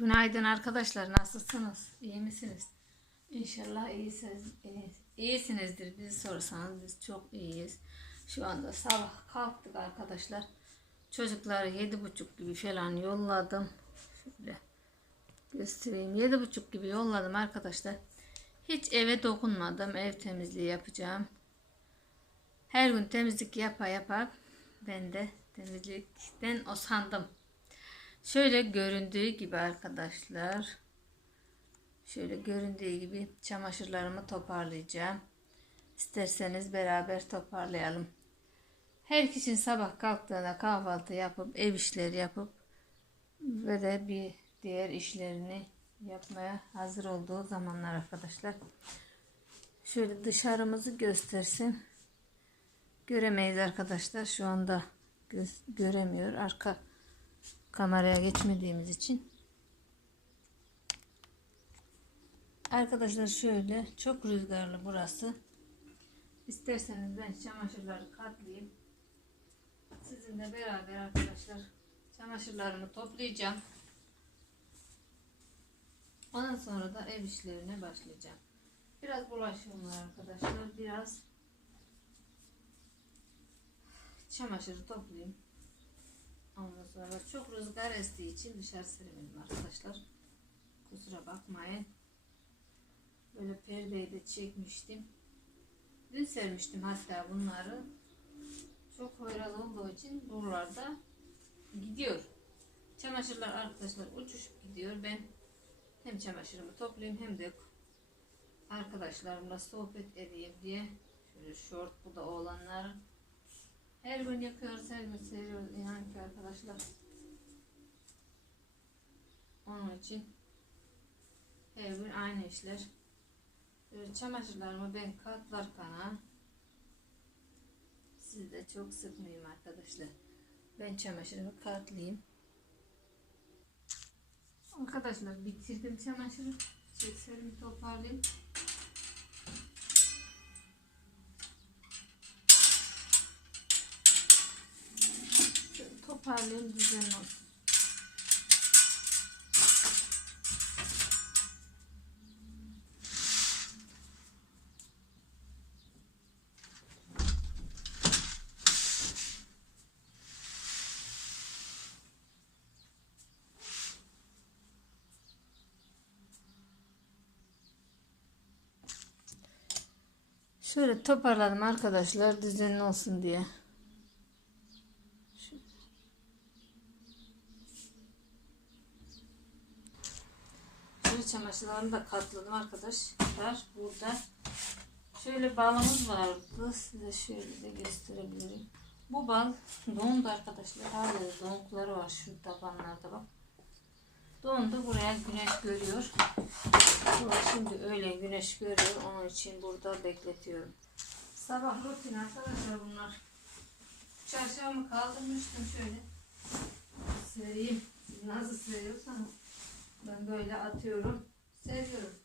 Günaydın arkadaşlar. Nasılsınız? İyi misiniz? İnşallah iyisiniz, iyi- iyisinizdir. Bizi sorarsanız biz çok iyiyiz. Şu anda sabah kalktık arkadaşlar. Çocukları yedi buçuk gibi falan yolladım. Şöyle göstereyim. Yedi buçuk gibi yolladım arkadaşlar. Hiç eve dokunmadım. Ev temizliği yapacağım. Her gün temizlik yapa yapa ben de temizlikten usandım. Şöyle göründüğü gibi arkadaşlar. Şöyle göründüğü gibi çamaşırlarımı toparlayacağım. İsterseniz beraber toparlayalım. Her kişinin sabah kalktığında kahvaltı yapıp ev işleri yapıp ve de bir diğer işlerini yapmaya hazır olduğu zamanlar arkadaşlar. Şöyle dışarımızı göstersem göremeyiz arkadaşlar. Şu anda gö- göremiyor. Arka kameraya geçmediğimiz için. Arkadaşlar şöyle çok rüzgarlı burası. İsterseniz ben çamaşırları katlayayım. Sizinle beraber arkadaşlar çamaşırlarımı toplayacağım. Ondan sonra da ev işlerine başlayacağım. Biraz bulaşığım var arkadaşlar. Biraz çamaşırı toplayayım. Ondan sonra çok rüzgar estiği için dışarı seremedim arkadaşlar. Kusura bakmayın. Böyle perdeyi de çekmiştim. Dün sermiştim hatta bunları. Çok hoyral olduğu için buralarda gidiyor. Çamaşırlar arkadaşlar uçuşup gidiyor. Ben hem çamaşırımı toplayayım hem de arkadaşlarımla sohbet edeyim diye şöyle short bu da oğlanların her gün yakıyoruz, her gün seriyoruz inan ki arkadaşlar. Onun için her gün aynı işler. Böyle çamaşırlarımı ben katlarken siz de çok sıkmayayım arkadaşlar. Ben çamaşırımı katlayayım. Arkadaşlar bitirdim çamaşırı. Çekserimi toparlayayım. Şöyle toparlayayım düzenli olsun. Şöyle toparladım arkadaşlar düzenli olsun diye. Şöyle. Çamaşırlarını da katladım arkadaşlar. Burada şöyle balımız vardı. Size şöyle de gösterebilirim. Bu bal dondu arkadaşlar. Hala donukları var şu tabanlarda bak. Dondu. Buraya güneş görüyor. Şimdi öyle güneş görüyor. Onun için burada bekletiyorum. Sabah rutin arkadaşlar bunlar. Çarşafımı kaldırmıştım şöyle. Sereyim. Siz nasıl seriyorsanız ben böyle atıyorum. Seriyorum.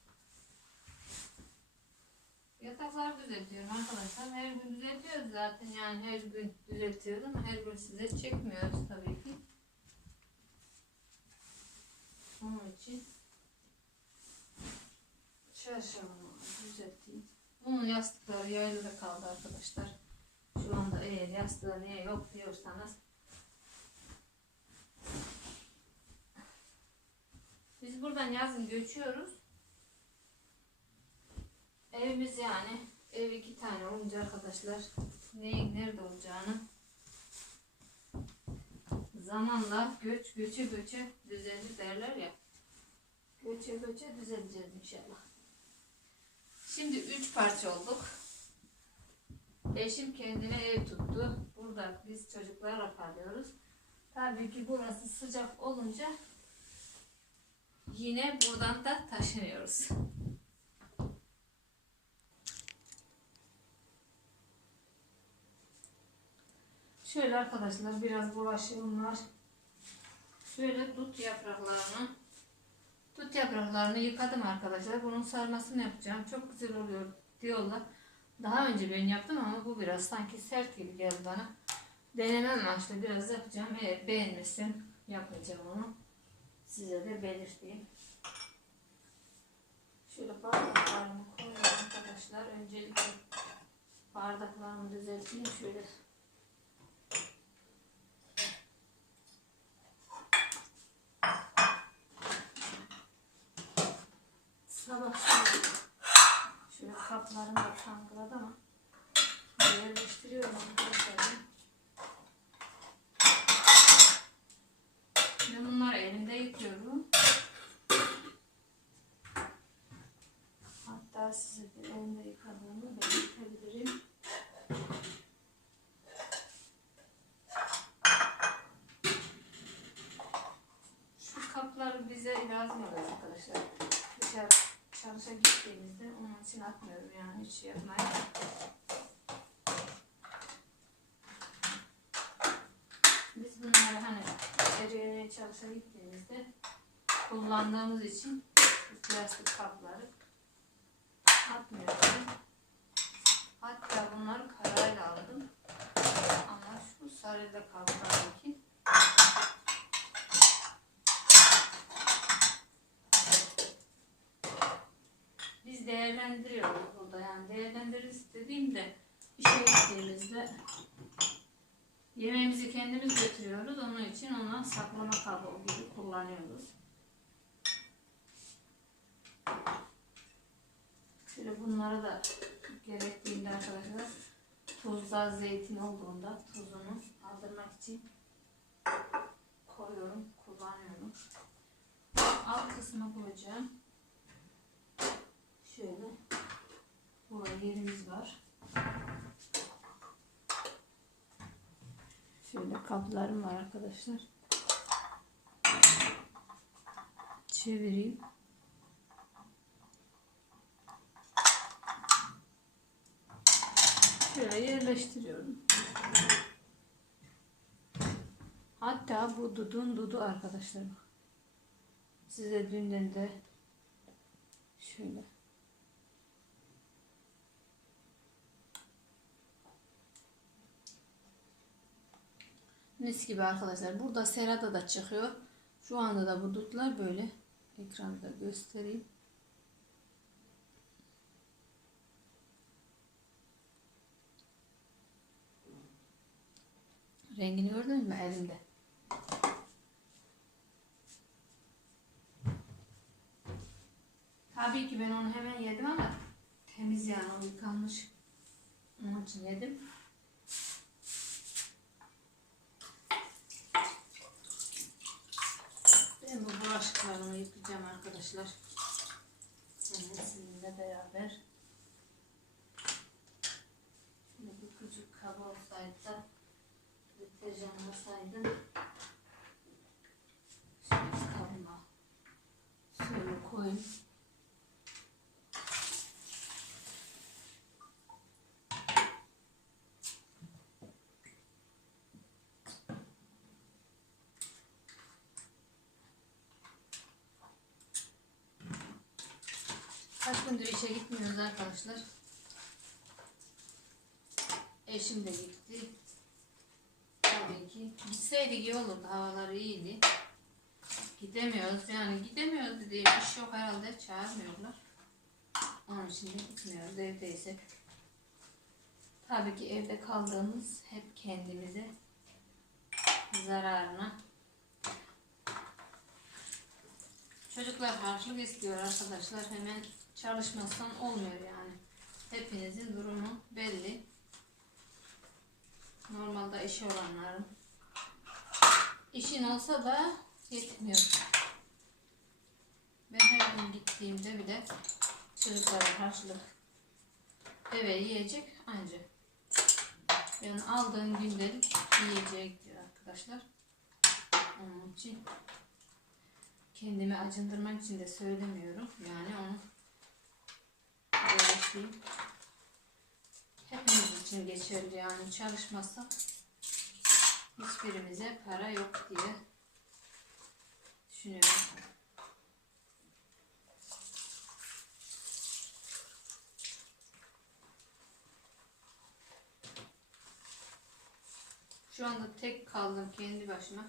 Yataklar düzeltiyorum arkadaşlar. Her gün düzeltiyoruz zaten. Yani her gün düzeltiyoruz ama her gün size çekmiyoruz tabii ki. Onun için çarşafımı düzelteyim. Bunun yastıkları yaylıda kaldı arkadaşlar. Şu anda eğer yastığı niye yok diyorsanız biz buradan yazın göçüyoruz. Evimiz yani ev iki tane olunca arkadaşlar neyin nerede olacağını zamanla göç göçe göçe düzelir derler ya. Göçe göçe düzeleceğiz inşallah. Şimdi üç parça olduk. Eşim kendine ev tuttu. Burada biz çocuklarla kalıyoruz. Tabii ki burası sıcak olunca yine buradan da taşınıyoruz. Şöyle arkadaşlar biraz bulaşığım var. Şöyle dut yapraklarını dut yapraklarını yıkadım arkadaşlar. Bunun sarmasını yapacağım. Çok güzel oluyor diyorlar. Daha önce ben yaptım ama bu biraz sanki sert gibi geldi bana. Denemem amaçlı biraz yapacağım. Eğer beğenirsen yapacağım onu. Size de belirteyim. Şöyle bardaklarımı koyuyorum arkadaşlar. Öncelikle bardaklarımı düzelteyim. Şöyle sabah şöyle, şöyle kaplarım da tangladı ama yerleştiriyorum arkadaşlar. Ben bunları elimde yıkıyorum. Hatta size de elimde yıkadığımı belirtebilirim. Şu bize lazım arkadaşlar. Dışarı çalışa gittiğimizde onun için atmıyorum yani hiç şey yapmayın. Biz bunları hani içeriye çalışa gittiğimizde kullandığımız için plastik kapları atmıyorum. Hatta bunları karayla aldım. Ama şu sarıyla kaplardaki biz değerlendiriyoruz burada yani değerlendiririz dediğimde işe gittiğimizde yemeğimizi kendimiz götürüyoruz onun için ona saklama kabı gibi kullanıyoruz. Şöyle bunları da gerektiğinde arkadaşlar tuzda zeytin olduğunda tuzunu aldırmak için koyuyorum, kullanıyorum. Alt kısmına koyacağım. Şöyle burada yerimiz var. Şöyle kaplarım var arkadaşlar. Çevireyim. Şöyle yerleştiriyorum. Hatta bu dudun dudu arkadaşlar. Size dünden de şöyle Mis gibi arkadaşlar. Burada serada da çıkıyor. Şu anda da bu dutlar böyle. Ekranda göstereyim. Rengini gördün mü elimde? Tabii ki ben onu hemen yedim ama temiz yani o yıkanmış. Onun için yedim. Ben bu bulaşıklarımı yıkayacağım arkadaşlar. Hemen sizinle beraber. Şöyle bir küçük kaba olsaydı deterjan olsaydı. Şöyle kabıma şöyle koyayım. Kaç gündür işe gitmiyoruz arkadaşlar. Eşim de gitti. Tabii ki. Gitseydik iyi olurdu. Havalar iyiydi. Gidemiyoruz. Yani gidemiyoruz dediğim iş yok herhalde. Çağırmıyorlar. Onun için de gitmiyoruz. Evdeyiz hep. Tabii ki evde kaldığımız hep kendimize zararına. Çocuklar harçlık istiyor arkadaşlar. Hemen çalışmazsan olmuyor yani. Hepinizin durumu belli. Normalde işi olanların işin olsa da yetmiyor. Ben her gün gittiğimde bile çocuklara harçlık eve yiyecek ancak. Yani aldığım gündelik yiyecek diyor arkadaşlar. Onun için kendimi acındırmak için de söylemiyorum. Yani onu belirteyim. Hepimiz için geçerli yani çalışmazsak hiçbirimize para yok diye düşünüyorum. Şu anda tek kaldım kendi başıma.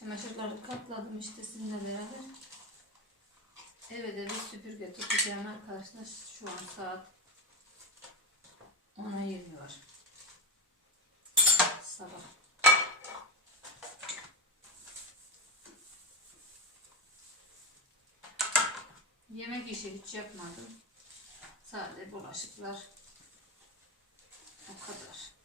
Çamaşırları katladım işte sizinle beraber. Eve bir süpürge tutacağım arkadaşlar. Şu an saat 10'a 20 var. Sabah. Yemek işi hiç yapmadım. Sadece bulaşıklar. O kadar.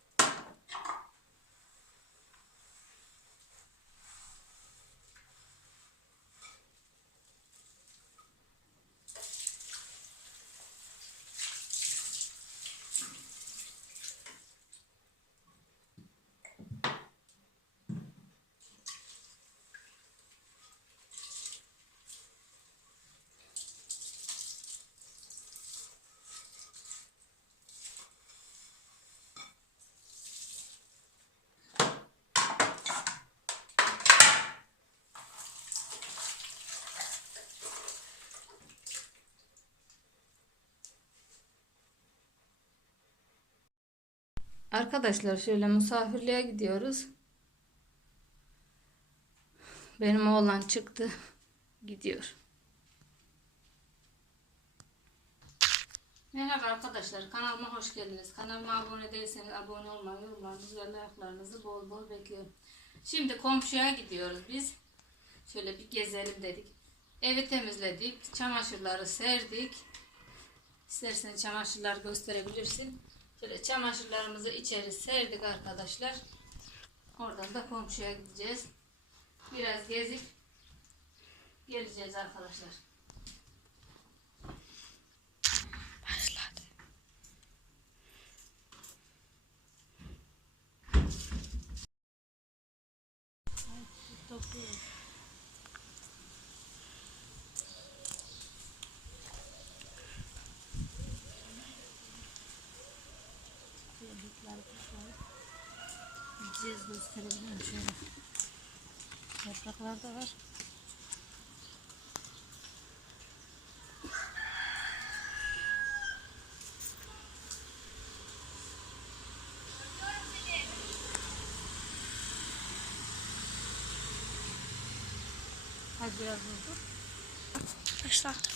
Arkadaşlar şöyle misafirliğe gidiyoruz. Benim oğlan çıktı. Gidiyor. Merhaba arkadaşlar. Kanalıma hoş geldiniz. Kanalıma abone değilseniz abone olmayı, yorumlarınızı ve like'larınızı bol bol bekliyorum. Şimdi komşuya gidiyoruz biz. Şöyle bir gezelim dedik. Evi temizledik. Çamaşırları serdik. İstersen çamaşırlar gösterebilirsin. Şöyle çamaşırlarımızı içeri serdik arkadaşlar. Oradan da komşuya gideceğiz. Biraz gezip geleceğiz arkadaşlar. Gideceğiz gösterebilirim şöyle. Yapraklar da var. Hadi biraz vurduk. Başladı.